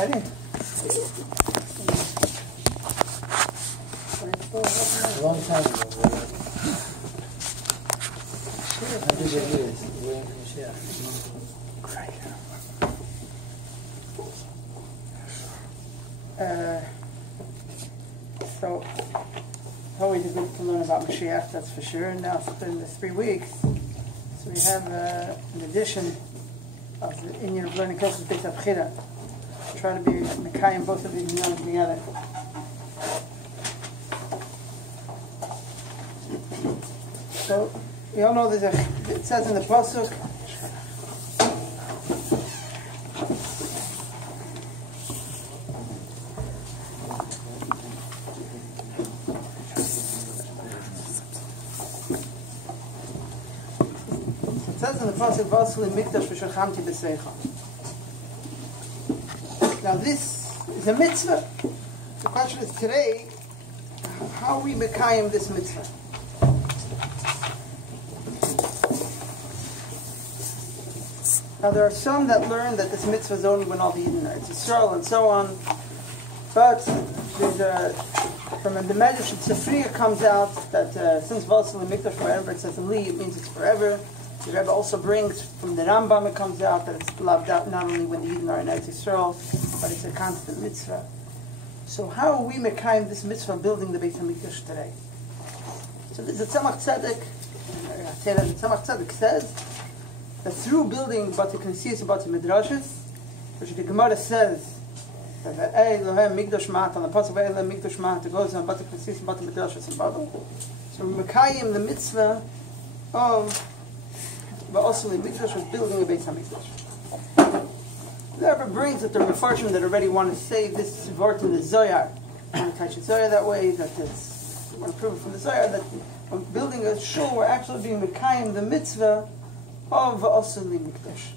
Ready? A long time ago. 100 years waiting for Moshiach. Great. So, it's always good to learn about Moshiach, that's for sure. And now it's been 3 weeks. So we have an edition of the Indian of learning Golus Beis Hamikdosh. Try to be Mekayim both of these knowledge together. So we all know it says in the pasuk. It says in the pasuk, "Vasli mikdash v'shachamti b'seicha." Now this is a mitzvah. The question is today, how are we mekayim this mitzvah? Now there are some that learn that this mitzvah is only when all the Yidden are Yisroel and so on. But there's from the Medrash Tzefriya comes out that since Vasli Mikdash forever, it says in Li, it means it's forever. The Rebbe also brings from the Rambam, it comes out that it's loved out not only when the Yidden are in Eretz Yisrael, but it's a constant mitzvah. So how are we mekayim this mitzvah building the Beis Hamikdosh today? So the Tzemach Tzedek, the Tzemach Tzedek says that through building Bati Knesiyos and Bati Midrashos, which the Gemara says that Elohem Mikdash Ma'at, on the pasuk Elohem Mikdash Ma'at, it goes on Bati Knesiyos and Bati Midrashos and Babel. So we're mekayim the mitzvah of also the Mikdash was building a Beis Hamikdosh. The Rebbe brings that the Mefarshim that already want to say this vort in the Zohar, want to touch the Zohar that way, that it's, want to prove it from the Zohar, that when building a shul, we're actually being mekayim the mitzvah of also the Mikdash.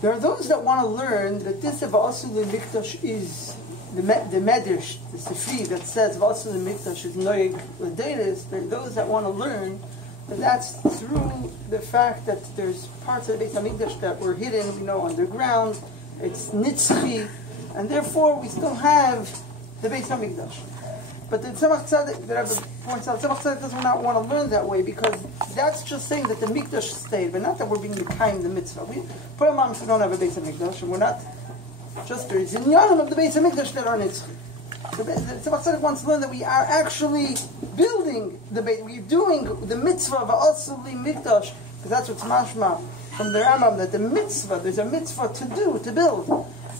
There are those that want to learn that this V'asu Mikdash is the Medrash, the Sifri that says V'asu Mikdash is Noig L'Deiris. There are those that want to learn that that's through the fact that there's parts of the Beis Hamikdosh that were hidden, we know, underground. It's nitzchi, and therefore we still have the Beis Hamikdosh. But the Tzemach Tzedek, that Rebbe points out, Tzemach Tzedek does not want to learn that way because that's just saying that the Mikdash stayed, but not that we're being mekayim the mitzvah. We don't have a Beis Hamikdosh, and we're not just there. It's in Yonam of the Beis Hamikdosh that are nitzchi. So the Tzemach Tzedek wants to learn that we are actually building the Beis. We're doing the mitzvah of Asuli Mikdash, because that's what's mashma from the Rambam, that the mitzvah, there's a mitzvah to do, to build.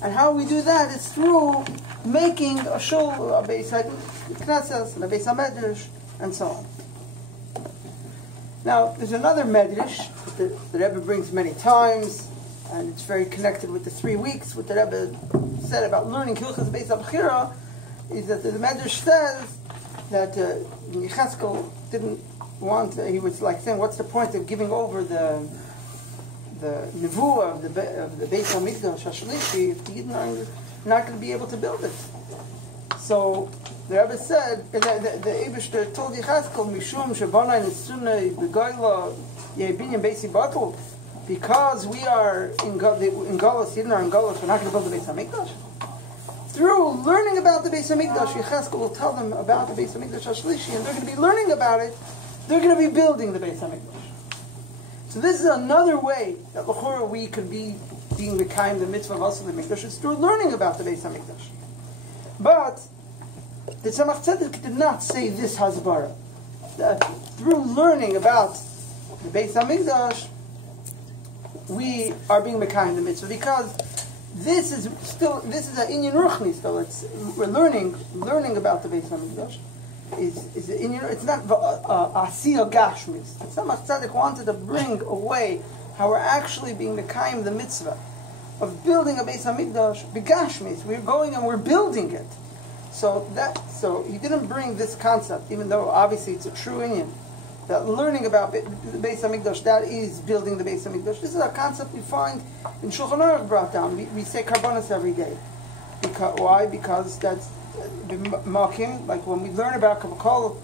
And how we do that is through making a shul, a Beis Knesses, and a Beis Hamedrash, and so on. Now, there's another Medrash that the Rebbe brings many times, and it's very connected with the 3 weeks, what the Rebbe said about learning Hilchos Beis HaBechira, is that the Medrash says that Yecheskel didn't want, he was like saying, what's the point of giving over the nevuah of the Beis Hamikdosh Hashlishi if the Yidden are not going to be able to build it? So the Rebbe said, the Eibishter told Yecheskel, Mishum Shabana Nisuna Geula Yebinim Beisi Batul, because we are in Golus, Yidden are in Golus, we're not going to build the Beis Hamikdosh. Through learning about the Beis Hamikdosh, Yecheskel will tell them about the Beis Hamikdosh Hashlishi, and they're going to be learning about it. They're going to be building the Beis Hamikdosh. So this is another way that l'chora we could be being mekayim the mitzvah of Asur Mikdash is through learning about the Beis Hamikdosh. But the Tzemach Tzedek did not say this hasbara. Through learning about the Beis Hamikdosh, we are being mekayim the mitzvah, because this is an inyan ruchni still. We're learning about the Beis Hamikdosh. It's not asiya gashmis. The Tzemach Tzedek wanted to bring away how we're actually being mekayim the mitzvah of building a Beis Hamikdosh begashmis. We're going and we're building it. So he didn't bring this concept, even though obviously it's a true inyan. That learning about the Beis Hamikdosh, that is building the Beis Hamikdosh. This is a concept we find in Shulchan Aruch brought down. We say karbanos every day. Why? Because that's the makim. Like when we learn about Kabbalah,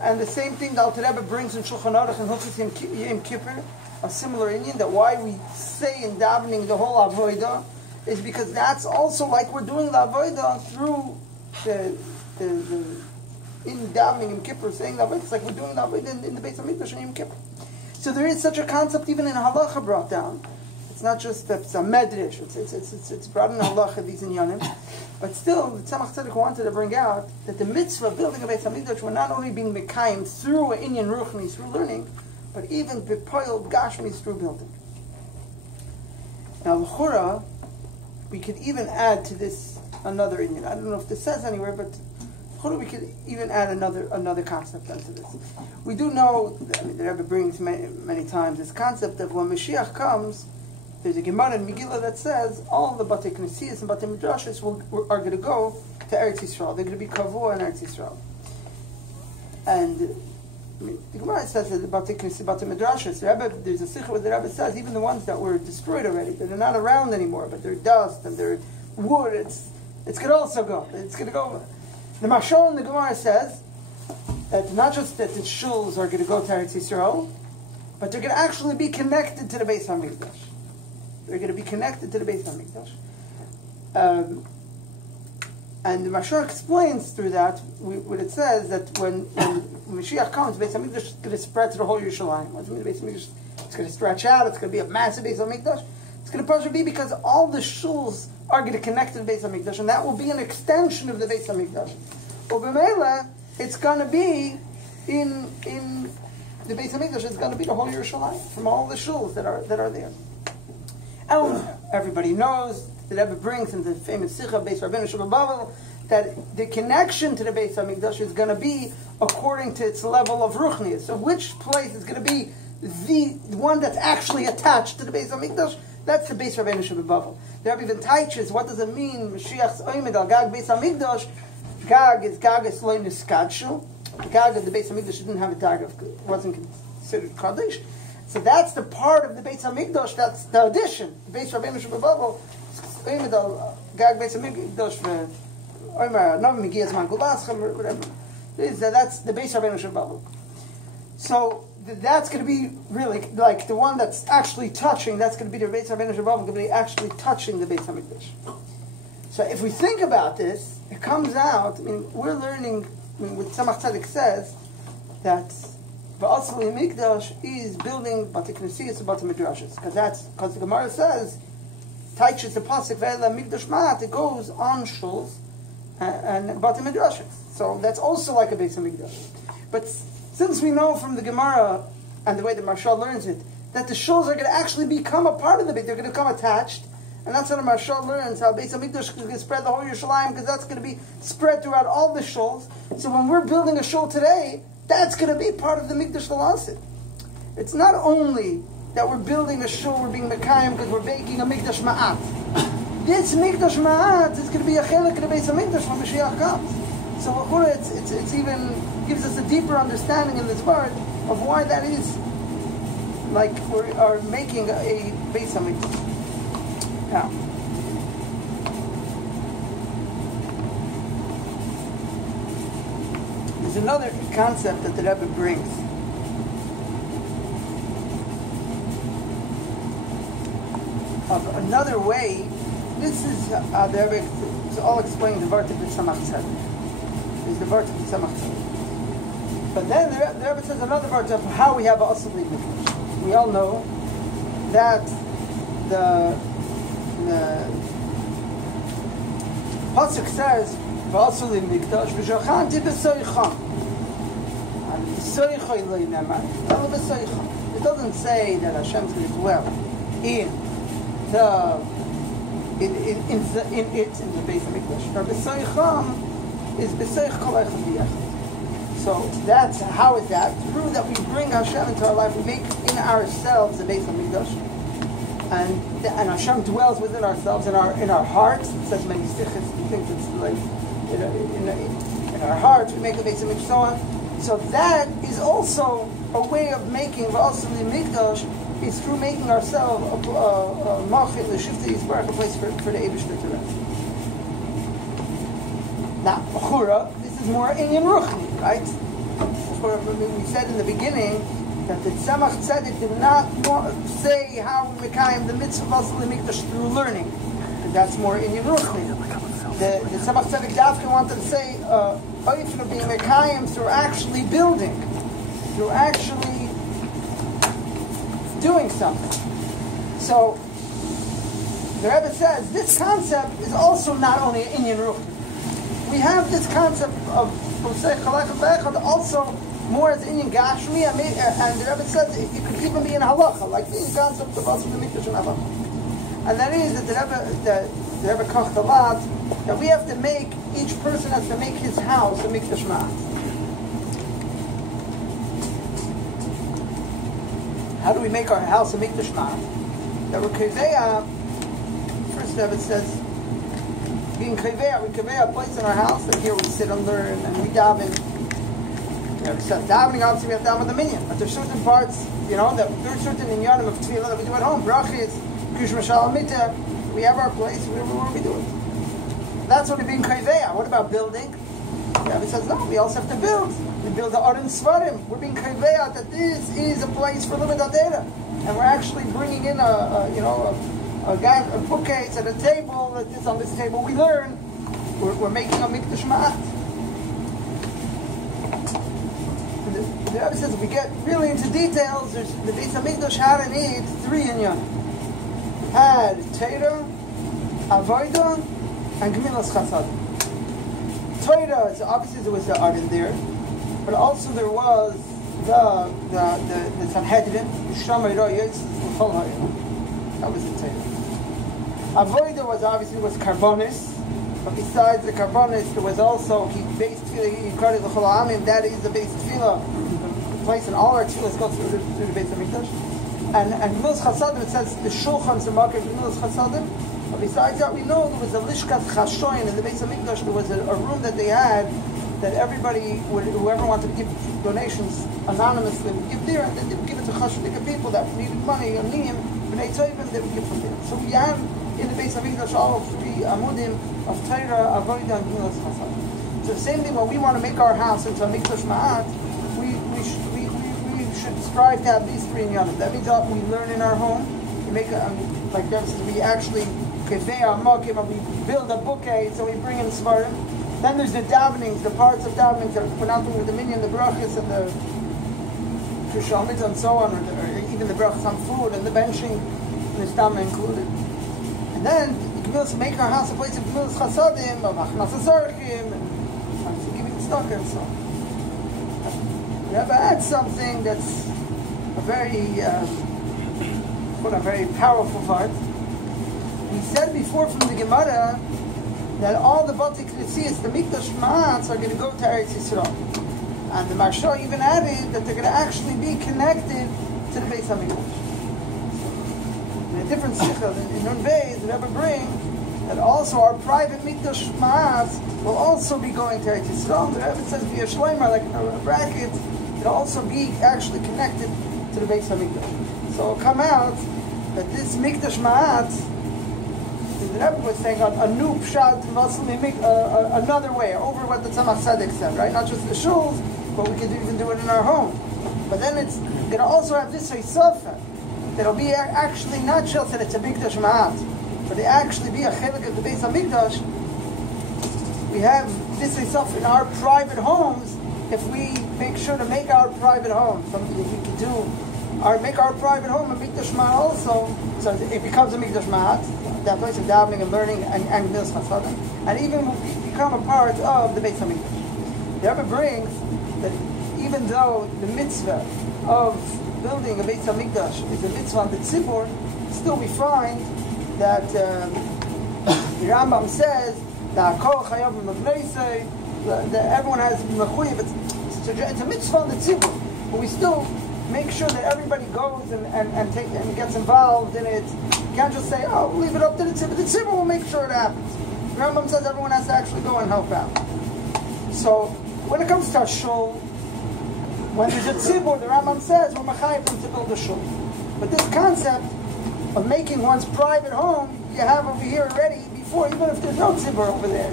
And the same thing the Alter Rebbe brings in Shulchan Aruch and Hilchos Yom Kippur, a similar Indian, that why we say in davening the whole avodah is because that's also like we're doing the avodah through the in davening in Kippur, saying the avodah. It's like we're doing the avodah in the Beis Hamikdosh in Yom Kippur. So there is such a concept even in halacha brought down. It's not just that it's a medrash. It's brought in halacha these inyanim, but still the Tzemach Tzedek wanted to bring out that the mitzvah of building a Beis Hamikdosh were not only being mekayim through an inyan ruchni, through learning, but even bepoiled gashmis through building. Now l'chura, we could even add to this another inyan. I don't know if this says anywhere, but l'chura we could even add another concept onto this. We do know, I mean, the Rebbe brings many times this concept of when Moshiach comes, there's a Gemara in Geula that says all the Batei Knesiyos and Batei Midrashos are going to go to Eretz Yisrael. They're going to be kavua in Eretz Yisrael. And I mean, the Gemara says that the Batei Knesiyos, Batei Midrashos, there's a sikha where the Rebbe says even the ones that were destroyed already, that are not around anymore, but they're dust and they're wood, it's going to also go. It's going to go. The Mashal in the Gemara says that not just that the shuls are going to go to Eretz Yisrael, but they're going to actually be connected to the Beis Hamikdosh. They're going to be connected to the Beis Hamikdosh. And the Mashal explains through that what it says that when Moshiach comes, Beis Hamikdosh is going to spread to the whole Yerushalayim. What does it mean? Beis Hamikdosh, it's going to stretch out. It's going to be a massive Beis Hamikdosh. It's going to partially be because all the shuls are going to connect to the Beis Hamikdosh, and that will be an extension of the Beis Hamikdosh. Ubemela, it's going to be in the Beis Hamikdosh. It's going to be the whole Yerushalayim from all the shuls that are there. And everybody knows the Rebbe brings in the famous Sikha Beis Rabbeinu Shabbat that the connection to the Beis Hamikdosh is going to be according to its level of ruchnius. So which place is going to be the one that's actually attached to the Beis Hamikdosh? That's the Beis Rabbeinu Shabbat. The Rebbe even teaches what does it mean Mashiach's Oimid al Gag Beis Hamikdosh. Gag is loy niskadshu. The Gag of the Beis Hamikdosh didn't have a Gag of, wasn't considered Kaddish. So that's the part of the Beis Hamikdosh, that's the addition. The Beis Rabbeinu Shabbat, Oimid al Gag Beis Hamikdosh, Oimar, Nav Megiyas Man Golus, whatever. That's the Beis Rabbeinu Shabbat. So that's going to be really, like the one that's actually touching, that's going to be the Beis Rabbeinu Shabbat, going to be actually touching the Beis Hamikdosh. So if we think about this, it comes out, I mean, we're learning, what Tzemach Tzedek says, that Ba'asli Mikdash is building Batei Knesiyos and Batei Midrashos. Because the Gemara says, Taichis the Pasuk Ve'ela Mikdash Ma'at, it goes on shuls and Batei Midrashos. So that's also like a Beis Hamikdash. But since we know from the Gemara and the way the Marshal learns it, that the shuls are going to actually become a part of the Beis, they're going to become attached. And that's how the Marshal learns how Beis Hamikdash is going to spread the whole Yerushalayim, because that's going to be spread throughout all the shuls. So when we're building a shul today, that's going to be part of the Mikdash Lalasid. It's not only that we're building a shul, we're being Mekayim because we're making a Mikdash Ma'at. This Mikdash Ma'at is going to be a chelik of the Beis Hamikdash when Moshiach comes. So it's even gives us a deeper understanding in this part of why that is like we are making a Beis Hamikdash. Now, there's another concept that the Rebbe brings. Of another way, this is the Rebbe, it's all explained the Vart of the Tzemach Tzedek. Is the Vart of the Tzemach Tzedek. But then the Rebbe says another Vart of how we have also the Mikdash. We all know that the Pasuk says, "V'asuli mikdash v'shachanti b'soicham." And b'soicham le'nemar. It doesn't say that Hashem's going to dwell in the Beis Hamikdash. Or b'soicham is b'soich kol echad v'yechad. So that's how is that through that we bring Hashem into our life. We make in ourselves the Beis Hamikdash. And Hashem dwells within ourselves, in our hearts. It says many sichos, things it's like in our hearts we make a Beis Hamikdash, so on. So that is also a way of making V'asli Mikdash is through making ourselves a machit l'shifta yisbarach, a place for the Eibishter to rest. Now, Bechura, this is more inyan ruchni, right? We said in the beginning that the Tzemach Tzedek did not say how we Mekayim the mitzvah of Mikdash through learning. And that's more in Yeruchli. The Tzemach Tzedek Dafka wanted to say Oifin of being Mekayim through actually building, through actually doing something. So the Rebbe says this concept is also not only in Yeruchli. We have this concept of also more as Inyan Gashmi, and the Rebbe says it could even be in halacha, like the concept of us with the mikdash and halacha. And that is that the Rebbe kocht a lot, that we have to make, each person has to make his house a mikdash ma'at. How do we make our house a mikdash ma'at? That we're keveya, first the Rebbe says, being keveya, we keveya a place in our house that here we sit and learn and we daven. Davening, obviously we have to daven with the minyan, but there's certain parts, that there's certain inyanim of tefillah that we do at home. Brachis, Kushma Shalamita, we have our place where we do it. That's only being kaiveya. What about building? Rabbi says no, we also have to build. We build the Aron Svarim. We're being kaiveya that this is a place for limud adera, and we're actually bringing in a bookcase and a table. That is on this table we learn. We're making a mikdash ma'at. The Rebbe says if we get really into details, the Beis Hamikdosh had and need three inyan. Had Torah, Avodah, and Gemilas Chasad. Torah, so obviously there was the art in there, but also there was the Sanhedrin, Shamay Royes, that was the Torah. Avodah was obviously Karbonis, but besides the Karbonis, there was also he based tefillah, he called it the Chol Ha'amim, that is the base tefillah. Place in all our tefillahs go through the Beis Hamikdosh, and Gemilas Chasadim, it says the Shulchan Zemakir Gemilas Chasadim. But besides that, we know there was a Lishkas Chashoin in the Beis Hamikdosh. There was a room that they had that everybody whoever wanted to give donations anonymously would give there, and then they would give it to Chashodik people that needed money, Aniyim, Bnei Tovim, they would give from there. So we have in the Beis Hamikdosh all three amudim of Torah, Avodah, and Gemilas Chasadim. So the same thing when we want to make our house into a Mikdash Ma'at, we should strive to have these three inyanim. That means that we learn in our home. We make like Rebbe says, we actually kevei our mokim, and we build a bookcase, so we bring in svarim. Then there's the davenings, the parts of davenings that we're not doing with the minyan, the brachas, and the kushalmit, and so on, or even the brachas on food and the benching, and the stamina included. And then you can also make our house a place of gemilas chasadim, of achnas hazorchim, and giving the stock and so on. We have to add something that's a very powerful part. We said before from the Gemara that all the Bati Knesiyos, the Mikdash Ma'ats, are going to go to Eretz Yisrael. And the Maharsha even added that they're going to actually be connected to the Beis Hamikdosh. In a different Sikha, in Nun Beis, the Rebbe brings that also our private Mikdash Ma'ats will also be going to Eretz Yisrael. The Rebbe says via Shleimer, like a bracket, it'll also be actually connected to the Beis Hamikdash. So it'll come out that this Mikdash Ma'at, the Rebbe was saying a new pshat, another way, over what the Tzemach Tzedek said, right? Not just the shuls, but we could even do it in our home. But then it's going to also have this Yisofa, that it'll be actually not just that it's a Mikdash Ma'at, but it actually be a chelik of the Beis Hamikdash. We have this Yisofa in our private homes. If we make sure to make our private home, something that we can do, make our private home a Mikdash Ma'at also, so it becomes a Mikdash Ma'at, that place of davening and learning and Gemilas Chasadim, and even will become a part of the Beis Hamikdash. The Rebbe brings that even though the mitzvah of building a Beis Hamikdash is a mitzvah on the tzibur, still we find that the Rambam says that everyone has mechuyev. It's a mitzvah on the tzibur, but we still make sure that everybody goes and gets involved in it. You can't just say, "Oh, we'll leave it up to the tzibur." The tzibur will make sure it happens. The Rambam says everyone has to actually go and help out. So when it comes to a shul, when there's a tzibur, the Rambam says we're machayim them to build a shul. But this concept of making one's private home, you have over here already before, even if there's no tzibur over there.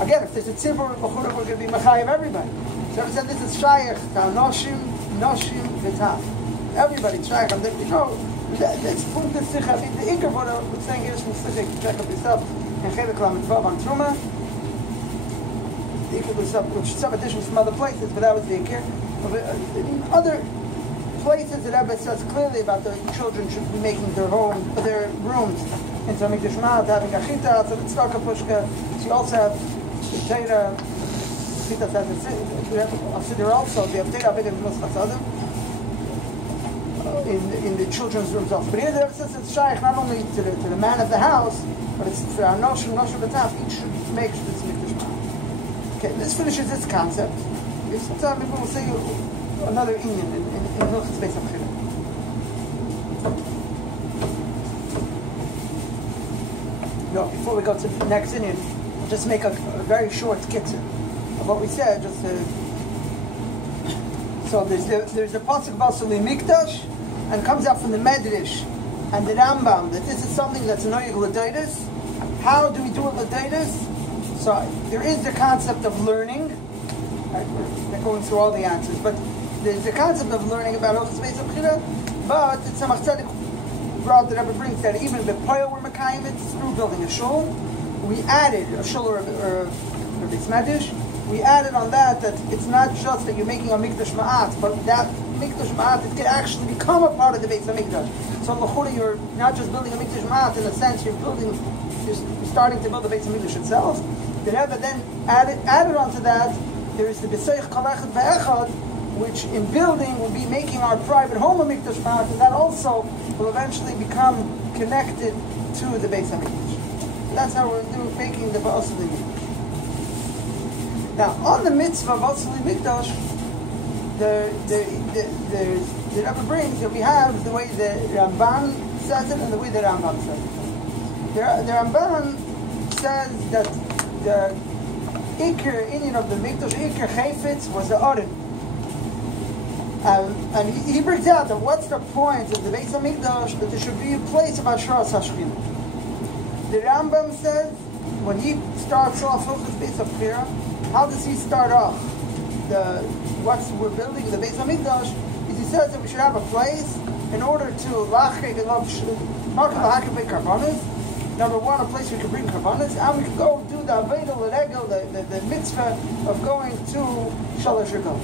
Again, if there's a tzibur, we're going to be mechayev everybody. So I said this is shaykh, noshim, v'taf. Everybody's shaykh. That's punkt is sich. I mean, the ikar what I was saying here is from Slichik, check up yourself, and Chelik Lamed Vav on Truma. The ikar was some additions from other places, but that was the ikar. Other places that Rebbe says clearly about the children should be making their rooms into a mikdash ma'at, having a chita, so it's starka pushka. So you also have the Torah. Chita says we have a siddur also. We have Torah big and Musaf Chasadim in the children's rooms also. But here the Rebbe says it's shaykh not only to the man of the house, but it's for our noshim b'taf. Each should make this mikdash ma'at. Okay, this finishes this concept. Sometime maybe we'll say another inyan in Hilchos Beis Hamikdosh. No, before we go to the next inyan, I'll just make a very short kitzur of what we said. So there's a pasuk about Soli Mikdash, and comes out from the Medrash and the Rambam that this is something that's noyeg l'deidos. How do we do it l'deidos? So there is the concept of learning. Right, we're going through all the answers, but there's the concept of learning about Hilchos Beis Hamikdosh. But it's a Tzedek brought that Rebbe brings that even the Poyel were Mekayim it through building a shul. We added a shul or a Beis Medrash. We added on that it's not just that you're making a mikdash ma'at, but that mikdash ma'at it can actually become a part of the Beis Hamikdosh. So l'chura you're not just building a mikdash ma'at in a sense you're starting to build the Beis Hamikdosh itself. The Rebbe then added onto that. There is the B'seich Kol Echad V'Echad, which in building will be making our private home a mikdash ma'at, and that also will eventually become connected to the Beis Hamikdosh. That's how we're making the Ba'asli Mikdash. Now, on the mitzvah of Ba'asli Mikdash, the Rebbe brings that we have the way the Ramban says it and the way the Rambam says it. The Ramban says that the Iker Indian of the Mikdash, Iker Chayfetz, was the Aron. And he brings out that what's the point of the Beis Hamikdash that there should be a place of Ashras Hashchina. The Rambam says when he starts off Hilchos Beis Hamikdash, how does he start off? We're building the Beis Hamikdash is he says that we should have a place in order to lachek and karbanos. Number one, a place we can bring karbanos, and we can go do the aveda l'regel, the mitzvah of going to Shalosh Regel.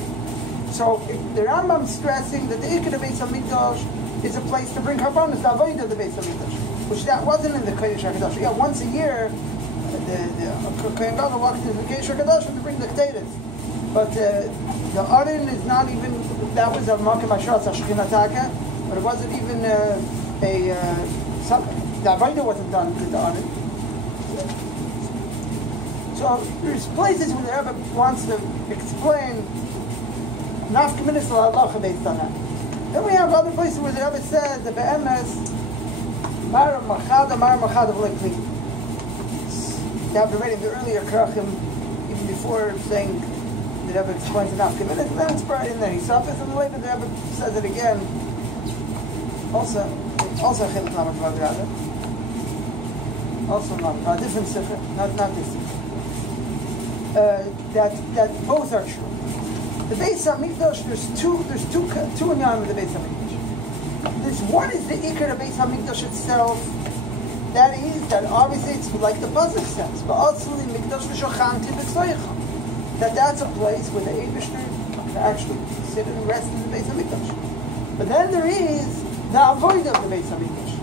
So the Rambam is stressing that the Ikar of Beis Hamikdash is a place to bring karbanos, the aveda of the Beis Hamikdash, which that wasn't in the Kodesh HaKadosh. Yeah, once a year, the Kohen Gadol walked to the Kodesh HaKadosh to bring the Keteiros. But the Aron is not even, that was a Makom Ashras Hashchina Taka, but it wasn't even the Avodah wasn't done with the Aron. So there's places where the Rebbe wants to explain Nafka Minis L'Halacha based on that. Then we have other places where the Rebbe says the Be'emes Mara Machada V'Lekli. That we've already in the earlier Krachim, even before saying the Rebbe explains enough. Then it's brought in there. He suffers, and later the Rebbe says it again. Also Chelik Lamed Vav rather. Also not a different Sefer, not this Sefer. That both are true. The Beis Hamikdosh, there's two inyanim of the Beis Hamikdosh. There's one is the Ikar of Beis Hamikdosh itself. That is, that obviously it's like the pasuk says, that's a place where the Eibishter can actually sit and rest in the Beis Hamikdosh. But then there is the avodah of the Beis Hamikdosh.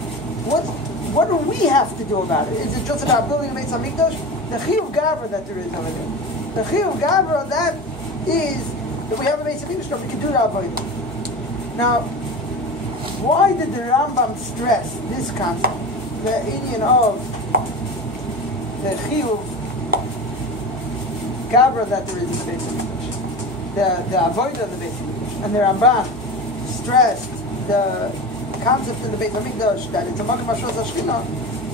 What do we have to do about it? Is it just about building the Beis Hamikdosh? The Chiyuv Gavra that there is over there. The Chiyuv Gavra that is that we have a Beis Hamikdosh, we can do the avodah. Now, why did the Rambam stress this concept? The Indian of the Chiyuv Gavra that there is in the Beis Hamikdosh, the avodah of the Beis Hamikdosh, and the Ramban stressed the concept in the Beis Hamikdosh that it's a Makom Ashras Hashchina.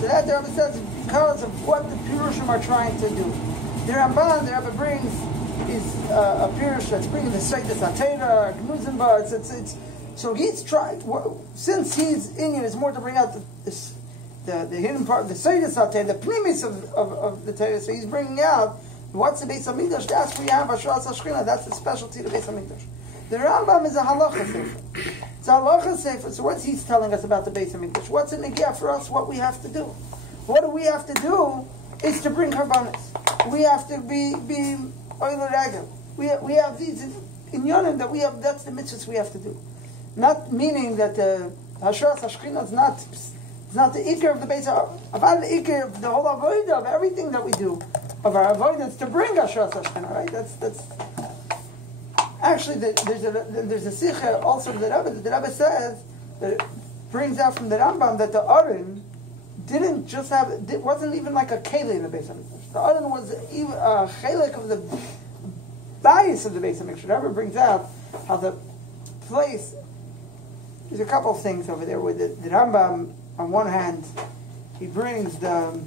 So that the Rebbe says because of what the Pirushim are trying to do. The Ramban, the Rebbe brings is a Pirush that's bringing the Seidas HaTeira, Gnuzimba. So he's trying, since his Indian is more to bring out the hidden part of the Seidas HaTeira, the premise of the Teira, so he's bringing out What's the Beis Hamikdosh? That's where you have Hashras HaShechina. That's the specialty of the Beis Hamikdosh. The Rambam is a halacha sefer. It's a halacha sefer. So what's he telling us about the Beis Hamikdosh? What's it negiyah for us? What we have to do? What do we have to do? Is to bring karbanos. We have to be oiler regel. We have these inyanim that we have. That's the mitzvahs we have to do. Not meaning that the Hashras HaShechina is not the ikar of the Beis Hamikdosh. The ikar of the whole avodah of everything that we do of our avoidance to bring Hashras HaShechina. Right? That's. Actually, there's a sikha also of the Rebbe. The Rebbe says that it brings out from the Rambam that the Aron didn't just have. It wasn't even like a keli in the Beis Hamikdosh. The Aron was even a chelik of the bias of the Beis Hamikdosh. The Rebbe brings out how the place. There's a couple of things over there with the Rambam. On one hand, he brings the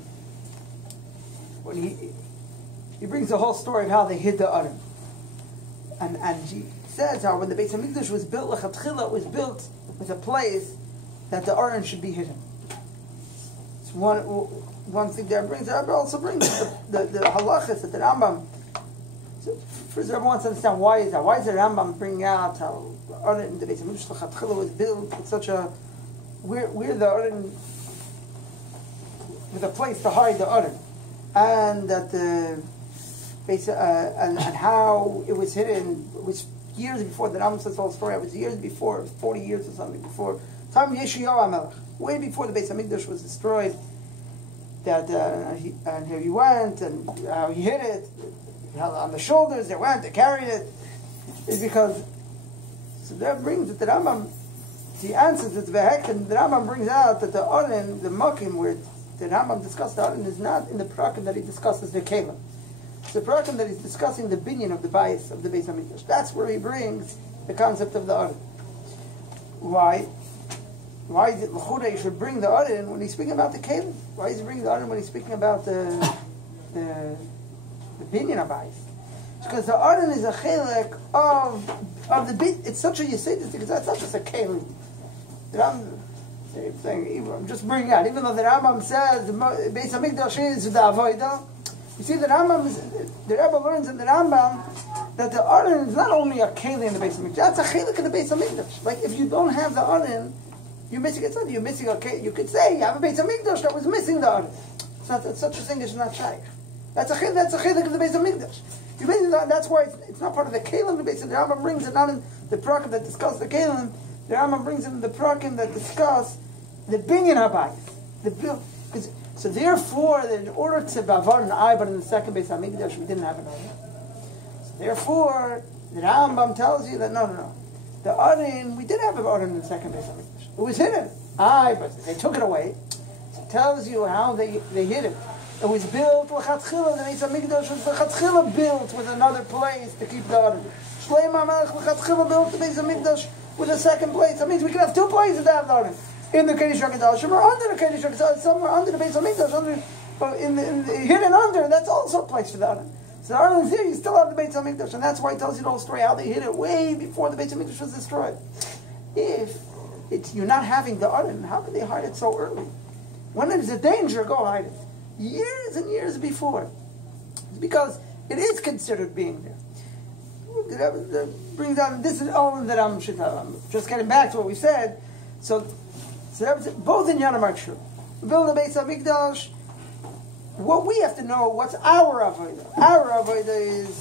brings the whole story of how they hid the Aron. And he says how when the Beis Hamikdosh was built, lechatchila, it was built with a place that the Aron should be hidden. It's one thing that brings. The Rebbe also brings the halachas that the Rambam. So first, the Rebbe wants to understand why is that? Why is the Rambam bringing out how the Aron in the Beis Hamikdosh lechatchila was built with such a where the Aron with a place to hide the Aron, and that the and how it was hidden, which years before the Rambam says the whole story. It was years before, 40 years or something before time Yisroel Noach, way before the Beis Hamikdosh was destroyed. That and here he went and how he hid it, on the shoulders. They went, they carried it. It's because so that brings it. The Rambam, he answers it vehek, and the Rambam brings out that the Aron, the Makim, where the Rambam discussed the Aron, is not in the prakim that he discusses the Kelim. The prakim that he's discussing the binyan of the bias of the Beis Hamikdosh. That's where he brings the concept of the Aron. Why? Why is it l'chura you should bring the Aron when he's speaking about the kelim? Why is he bringing the Aron when he's speaking about the binyan of bias? Because the Aron is a chelik of the bin. It's such a yesodis because that's not just a kelim. I'm just bringing out, even though the Rambam says the Beis Hamikdosh is the avodah. You see, the Rebbe learns in the Rambam that the Aron is not only a keli in the Beis Hamikdosh. That's a chelik in the Beis Hamikdosh. Like if you don't have the Aron, you're missing it. You're missing a keli. You could say you have a Beis Hamikdosh that was missing the Aron. It's not such a thing is not shaykh. That's a chelik in the Beis Hamikdosh. You missing that. That's why it's not part of the kelim. The Beis Hamikdosh. The Rambam brings it not in the prakim that discuss the kelim. The Rambam brings it in the prakim that discuss the binyan habayis. So therefore, in order to bavar an eye, but in the second Beis Hamikdosh we didn't have an eye. So therefore, the Rambam tells you that no. The Aron, we did have an Aron in the second Beis Hamikdosh. It was hidden. But they took it away. So it tells you how they hid it. It was built l'chatchila. The Beis Hamikdosh was l'chatchila built with another place to keep the Aron. Shlomo HaMelech l'chatchila built the Beis Hamikdosh with a second place. That means we could have two places to have the Aron. In the Kodesh HaKadosh, or under the Kodesh HaKadosh, somewhere under the Beis Hamikdosh, in the hidden under, that's also a place for the Aron. So the Aron is here, you still have the Beis Hamikdosh, and that's why he tells you the whole story, how they hid it way before the Beis Hamikdosh was destroyed. If you're not having the Aron, how could they hide it so early? When there's a danger, go hide it. Years and years before. Because it is considered being there. That brings down, this is all that I'm just getting back to what we said. So both in Yanam are true. We build the Beis Hamikdosh. What we have to know, what's our avodah? Our avodah is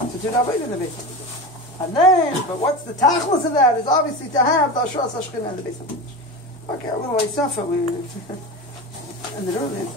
to do the avodah in the Beis Hamikdosh. And then, but what's the tachlis of that is obviously to have the Hashras HaShechina in the Beis Hamikdosh. Okay, a little way suffer. And the earliest.